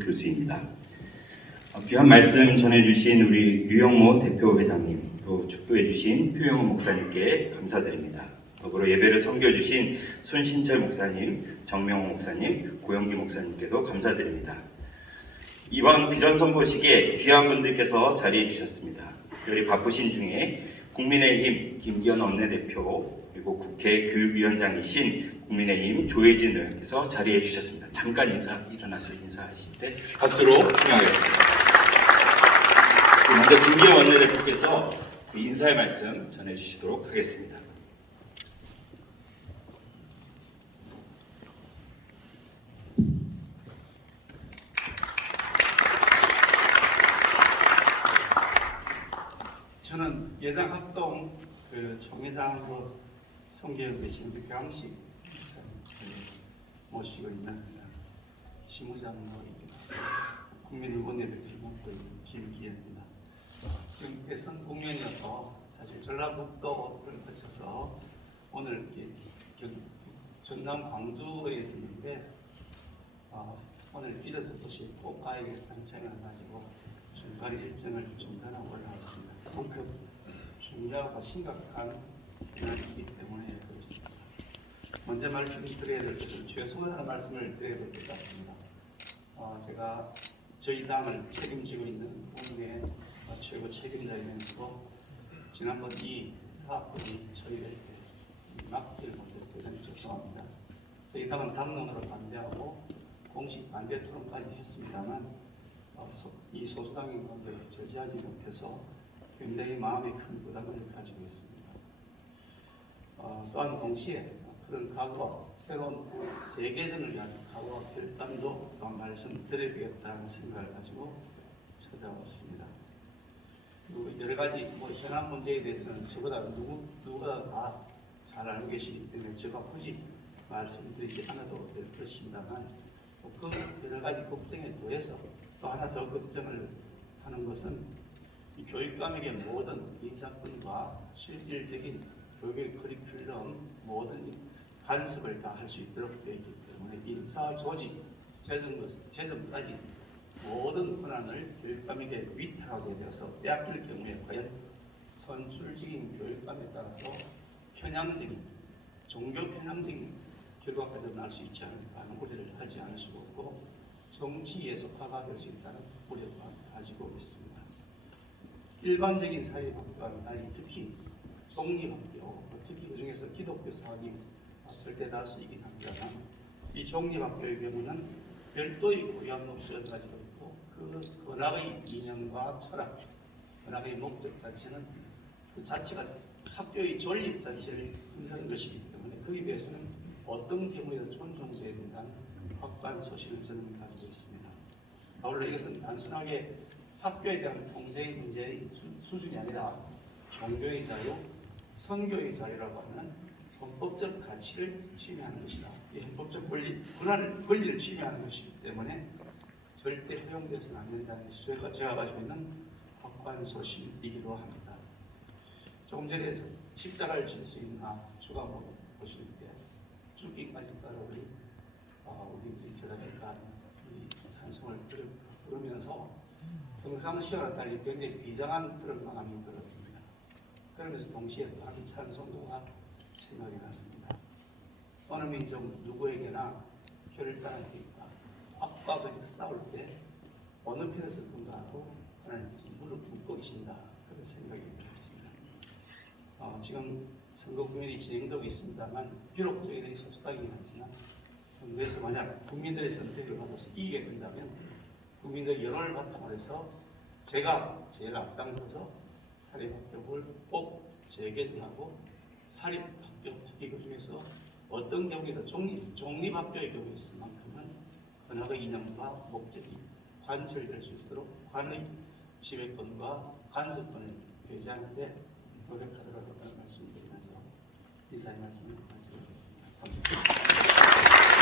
교수입니다. 어, 귀한 말씀 전해주신 우리 류영모 대표 회장님, 또 축도해주신 표영호 목사님께 감사드립니다. 더불어 예배를 섬겨주신 손신철 목사님, 정명호 목사님, 고영기 목사님께도 감사드립니다. 이번 비전 선포식에 귀한 분들께서 자리해 주셨습니다. 특별히 바쁘신 중에 국민의힘 김기현 원내대표 그리고 국회 교육위원장이신 국민의힘 조혜진 의원께서 자리해 주셨습니다. 잠깐 인사 일어나서 인사하실 때 박수로 환영하겠습니다. 먼저 김기현 원내대표께서 그 인사의 말씀 전해주시도록 하겠습니다. 저는 예장합동 그 총회장으로 선교에 계신 우리 강식 목사님 모시고 있는 지무장로입니다. 국민의원회대표 맡고 있는 김기현입니다. 지금 대선 국면이어서 사실 전라북도를 거쳐서 오늘 이렇게 전남 광주에 있었는데 어, 오늘 빚어서 도시 꼭 가야겠다는 생각을 가지고 중간 일정을 중단하고 올라왔습니다. 그만큼 중요하고 심각한 일이기 때문에 그렇습니다. 먼저 말씀드려야 될 것은 죄송하다는 말씀을 드려야 될 것 같습니다. 어, 제가 저희 당을 책임지고 있는 국내 최고 책임자이면서도 지난번 이 사건이 처리될 때 막지를 못해서 대단히 죄송합니다. 저희 당은 당론으로 반대하고 공식 반대 토론까지 했습니다만 어, 소- 이 소수당인 가운데 저지하지 못해서 굉장히 마음에 큰 부담을 가지고 있습니다. 어, 또한 동시에 그런 각오와 새로운 재개선을 위한 각오와 결단도 또한 말씀드려야겠다는 생각을 가지고 찾아왔습니다. 그리고 여러 가지 뭐 현안 문제에 대해서는 저보다 누구 누가 다 잘 알고 계시기 때문에 제가 굳이 말씀드리지 않아도 될 것입니다만 뭐그 여러 가지 걱정에 더해서 또 하나 더 걱정을 하는 것은 이 교육감에게 모든 인사권과 실질적인 교육의 커리큘럼 모든 간섭을 다 할 수 있도록 되어 있기 때문에 인사 조직 재정 재정까지 모든 권한을 교육감에게 위탁하게 되어서 빼앗길 경우에 과연 선출직인 교육감에 따라서 편향적인 종교 편향적인 결과까지 날 수 있지 않을까 하는 우려를 하지 않을 수가 없고 정치에 속화가 될 수 있다는 우려가 가지고 있습니다. 일반적인 사회학과는 달리 특히 종립학교, 특히 그 중에서 기독교 사학이 절대 다수이긴 합니다만 이 종립학교의 경우는 별도의 가지고 있고 그 건학의 이념과 철학, 건학의 목적 자체는 그 자체가 학교의 존립 자체를 흔드는 것이기 때문에 그에 대해서는 어떤 경우에도 존중돼야 된다는 확고한 소신을 저는 가지고 있습니다. 아울러 이것은 단순하게 학교에 대한 통제의 문제의 수, 수준이 아니라 종교의 자유, 선교의 자유라고 하는 헌법적 가치를 침해하는 것이다. 이 헌법적 권리, 권한을, 권리를 침해하는 것이기 때문에 절대 허용돼서는 안 된다는 것이 제가, 제가 가지고 있는 확고한 소신이기도 합니다. 조금 전에 십자가를 질 수 있나 주가 뭐 보실 때 죽기까지 따라오리 어, 우리들이 대답했다 이 찬송을 들으면서 평상시와는 달리 굉장히 비장한 그런 마음이 들었습니다. 그러면서 동시에 또한 찬송도가 생각이 났습니다. 어느 민족 누구에게나 결단할 때 있다. 앞과 거짓 싸울 때 어느 편에 설 건가 하고 하나님께서 무릎 꿇고 계신다. 그런 생각이 들었습니다. 어, 지금 선거 국면이 진행되고 있습니다만 비록 저희들이 소수당이긴 하지만 선거에서 만약 국민들의 선택을 받아서 이기게 된다면 국민들 여론을 바탕으로 해서 제가 제일 앞장서서 사립학교를 꼭 재개설하고 사립학교 특히 그 중에서 어떤 경우에도 독립, 독립학교의 경우에 있을 만큼은 권학의 이념과 목적이 관철될 수 있도록 관의 지배권과 간섭권을 배제하는데 노력하도록 하는 말씀드리면서 이사의 말씀을 마치겠습니다. 감사합니다.